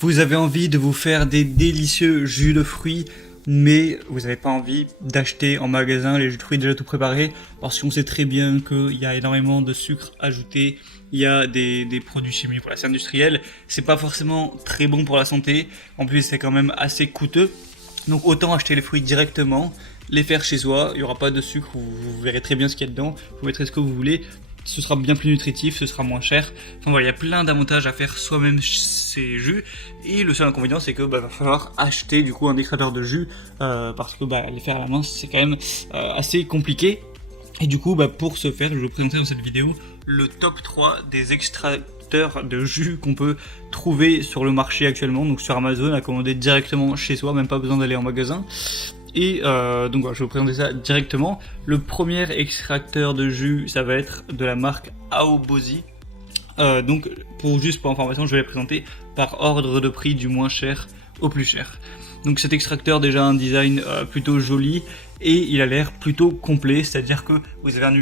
Vous avez envie de vous faire des délicieux jus de fruits, mais vous n'avez pas envie d'acheter en magasin les jus de fruits déjà tout préparés, parce qu'on sait très bien qu'il y a énormément de sucre ajouté, il y a des produits chimiques, voilà, c'est industriel, c'est pas forcément très bon pour la santé, en plus c'est quand même assez coûteux, donc autant acheter les fruits directement, les faire chez soi, il n'y aura pas de sucre, vous verrez très bien ce qu'il y a dedans, vous mettrez ce que vous voulez, ce sera bien plus nutritif, ce sera moins cher. Enfin voilà, il y a plein d'avantages à faire soi-même ces jus. Et le seul inconvénient, c'est que va falloir acheter du coup un extracteur de jus parce que les faire à la main, c'est quand même assez compliqué. Et du coup, pour ce faire, je vais vous présenter dans cette vidéo le top 3 des extracteurs de jus qu'on peut trouver sur le marché actuellement, donc sur Amazon, à commander directement chez soi, même pas besoin d'aller en magasin. Et donc voilà, je vais vous présenter ça directement. Le premier extracteur de jus, ça va être de la marque Aobozy. Donc pour information, je vais les présenter par ordre de prix du moins cher au plus cher. Donc cet extracteur déjà un design plutôt joli et il a l'air plutôt complet, c'est-à-dire que vous avez un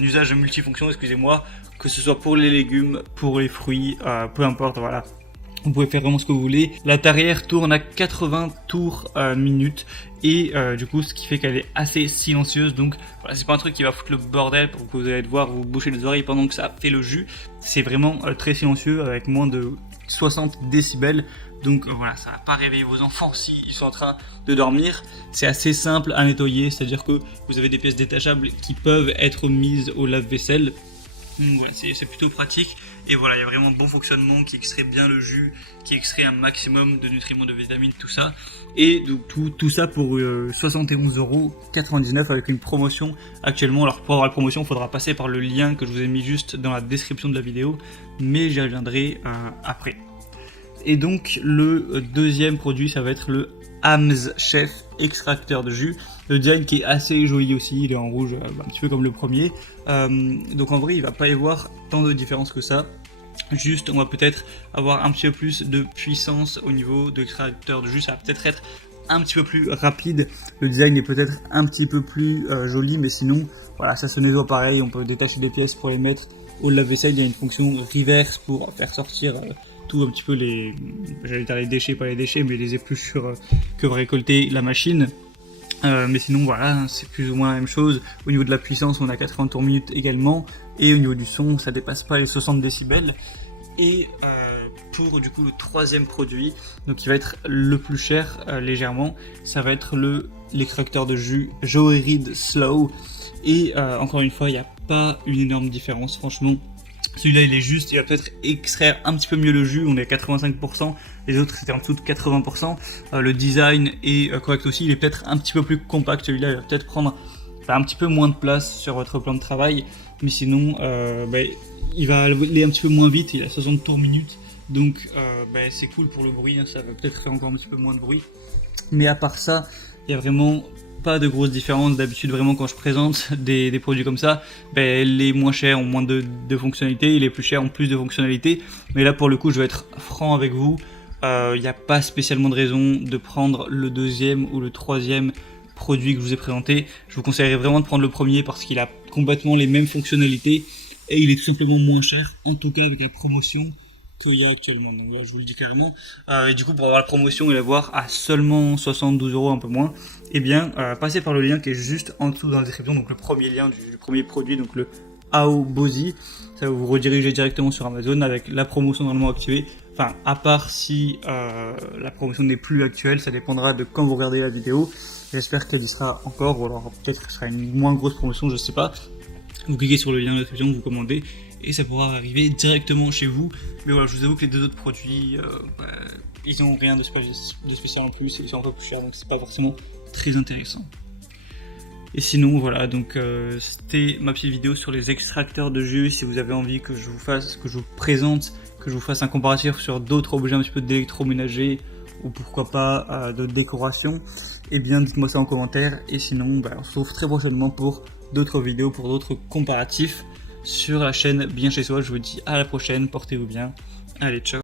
usage multifonction, excusez-moi, que ce soit pour les légumes, pour les fruits, peu importe, voilà. Vous pouvez faire vraiment ce que vous voulez. La tarière tourne à 80 tours minute et du coup ce qui fait qu'elle est assez silencieuse, donc voilà, c'est pas un truc qui va foutre le bordel pour que vous allez devoir vous boucher les oreilles pendant que ça fait le jus. C'est vraiment très silencieux avec moins de 60 décibels, donc voilà, ça va pas réveiller vos enfants s'ils sont en train de dormir. C'est assez simple à nettoyer, c'est à dire que vous avez des pièces détachables qui peuvent être mises au lave-vaisselle. Donc voilà, c'est plutôt pratique et voilà, il y a vraiment bon fonctionnement qui extrait bien le jus, qui extrait un maximum de nutriments, de vitamines, tout ça. Et donc tout ça pour 71,99€ avec une promotion actuellement. Alors pour avoir la promotion, il faudra passer par le lien que je vous ai mis juste dans la description de la vidéo, mais j'y reviendrai après. Et donc le deuxième produit, ça va être le Hamm's Chef extracteur de jus. Le design qui est assez joli aussi, il est en rouge, un petit peu comme le premier. Donc en vrai, il va pas y avoir tant de différence que ça. Juste, on va peut-être avoir un petit peu plus de puissance au niveau de l'extracteur de jus. Ça va peut-être être un petit peu plus rapide. Le design est peut-être un petit peu plus joli, mais sinon, voilà, ça se nettoie pareil. On peut détacher des pièces pour les mettre au lave-vaisselle. Il y a une fonction reverse pour faire sortir tout un petit peu les déchets, pas les déchets, mais les épluchures que va récolter la machine. Mais sinon voilà, c'est plus ou moins la même chose. Au niveau de la puissance, on a 80 tours minute également, et au niveau du son, ça dépasse pas les 60 décibels. Et pour du coup le troisième produit, donc qui va être le plus cher légèrement, ça va être l'extracteur de jus Joe-Reed Slow. Et encore une fois, il n'y a pas une énorme différence, franchement. Celui-là il est juste, il va peut-être extraire un petit peu mieux le jus, on est à 85%, les autres c'était en dessous de 80%. Le design est correct aussi, il est peut-être un petit peu plus compact, celui-là il va peut-être prendre un petit peu moins de place sur votre plan de travail, mais sinon il va aller un petit peu moins vite, il a 60 tours minute, donc c'est cool pour le bruit, hein, ça va peut-être faire encore un petit peu moins de bruit. Mais à part ça, il y a vraiment pas de grosse différence. D'habitude vraiment quand je présente des produits comme ça, les moins chers ont moins de fonctionnalités, les plus chers ont plus de fonctionnalités, mais là pour le coup je vais être franc avec vous, il n'y a pas spécialement de raison de prendre le deuxième ou le troisième produit que je vous ai présenté. Je vous conseillerais vraiment de prendre le premier parce qu'il a complètement les mêmes fonctionnalités et il est tout simplement moins cher, en tout cas avec la promotion qu'il y a actuellement, donc là je vous le dis clairement. Et du coup pour avoir la promotion et l'avoir à seulement 72€, un peu moins, et bien passez par le lien qui est juste en dessous dans la description, donc le premier lien du premier produit, donc le Aobozy. Ça va vous rediriger directement sur Amazon avec la promotion normalement activée, enfin à part si la promotion n'est plus actuelle, ça dépendra de quand vous regardez la vidéo. J'espère qu'elle y sera encore, ou alors peut-être que ce sera une moins grosse promotion, je sais pas. Vous cliquez sur le lien de la description, vous commandez et ça pourra arriver directement chez vous. Mais voilà, je vous avoue que les deux autres produits, ils n'ont rien de spécial en plus, ils sont un peu plus chers, donc c'est pas forcément très intéressant. Et sinon voilà, donc c'était ma petite vidéo sur les extracteurs de jus. Si vous avez envie que je vous fasse, que je vous présente, que je vous fasse un comparatif sur d'autres objets un petit peu d'électroménager ou pourquoi pas de décoration, et bien dites-moi ça en commentaire. Et sinon on se retrouve très prochainement pour d'autres vidéos, pour d'autres comparatifs sur la chaîne Bien Chez Soi. Je vous dis à la prochaine, portez-vous bien, allez ciao.